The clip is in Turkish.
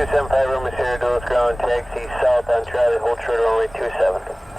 275 Room Sierra Dulles ground, taxi south on Charlie, hold short of runway 27.